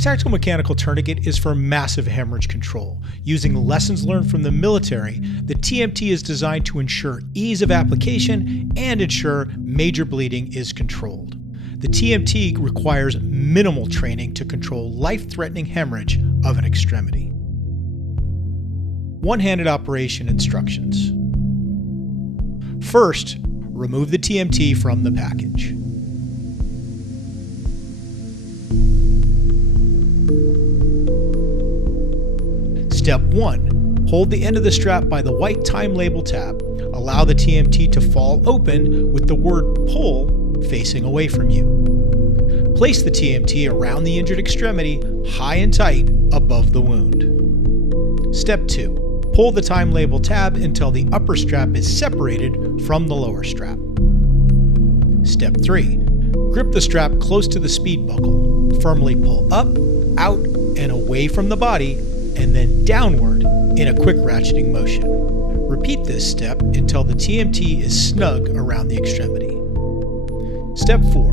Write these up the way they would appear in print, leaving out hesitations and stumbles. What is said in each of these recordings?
Tactical Mechanical Tourniquet is for massive hemorrhage control. Using lessons learned from the military, the TMT is designed to ensure ease of application and ensure major bleeding is controlled. The TMT requires minimal training to control life-threatening hemorrhage of an extremity. One-handed operation instructions. First, remove the TMT from the package. Step 1. Hold the end of the strap by the white time label tab. Allow the TMT to fall open with the word "pull" facing away from you. Place the TMT around the injured extremity, high and tight, above the wound. Step 2. Pull the time label tab until the upper strap is separated from the lower strap. Step 3. Grip the strap close to the speed buckle. Firmly pull up, out, and away from the body, and then downward in a quick ratcheting motion. Repeat this step until the TMT is snug around the extremity. Step 4.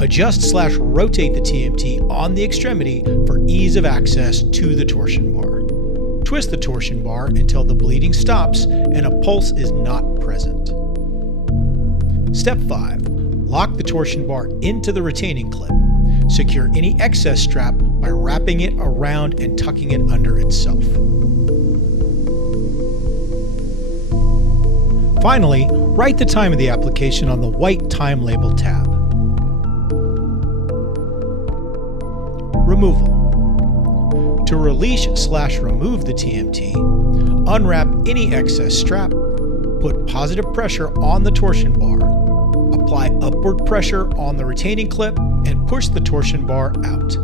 Adjust/rotate the TMT on the extremity for ease of access to the torsion bar. Twist the torsion bar until the bleeding stops and a pulse is not present. Step 5. Lock the torsion bar into the retaining clip. Secure any excess strap by wrapping it around and tucking it under itself. Finally, write the time of the application on the white time label tab. Removal. To release/remove the TMT, unwrap any excess strap, put positive pressure on the torsion bar, apply upward pressure on the retaining clip, and push the torsion bar out.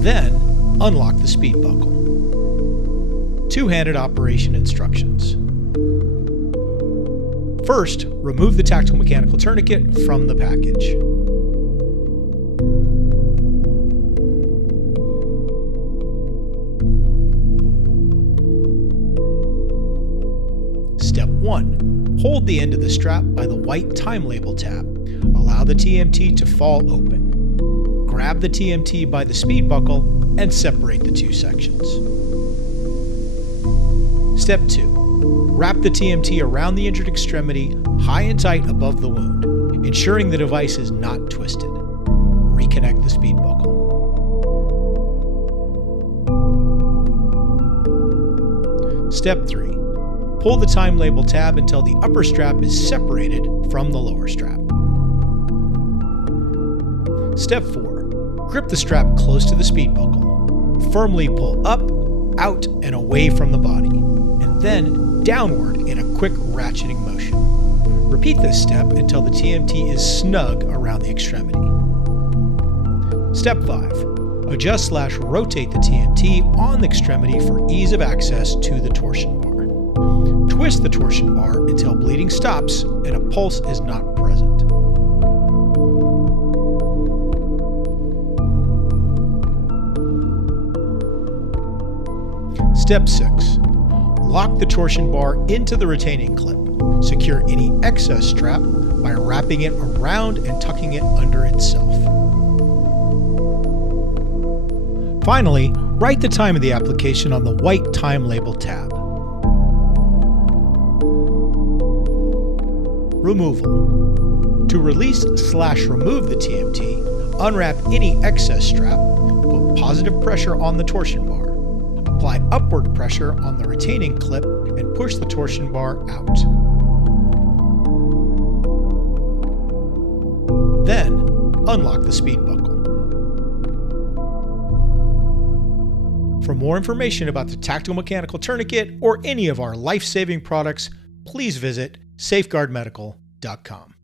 Then, unlock the speed buckle. Two-handed operation instructions. First, remove the Tactical Mechanical Tourniquet from the package. Step 1. Hold the end of the strap by the white time label tab. Allow the TMT to fall open. Grab the TMT by the speed buckle and separate the two sections. Step 2. Wrap the TMT around the injured extremity, high and tight above the wound, ensuring the device is not twisted. Reconnect the speed buckle. Step 3. Pull the time label tab until the upper strap is separated from the lower strap. Step 4. Grip the strap close to the speed buckle. Firmly pull up, out, and away from the body, and then downward in a quick ratcheting motion. Repeat this step until the TMT is snug around the extremity. Step 5. Adjust/rotate the TMT on the extremity for ease of access to the torsion bar. Twist the torsion bar until bleeding stops and a pulse is not present. Step 6. Lock the torsion bar into the retaining clip. Secure any excess strap by wrapping it around and tucking it under itself. Finally, write the time of the application on the white time label tab. Removal. To release/remove the TMT, unwrap any excess strap, put positive pressure on the torsion bar, apply upward pressure on the retaining clip, and push the torsion bar out. Then, unlock the speed buckle. For more information about the Tactical Mechanical Tourniquet or any of our life-saving products, please visit safeguardmedical.com.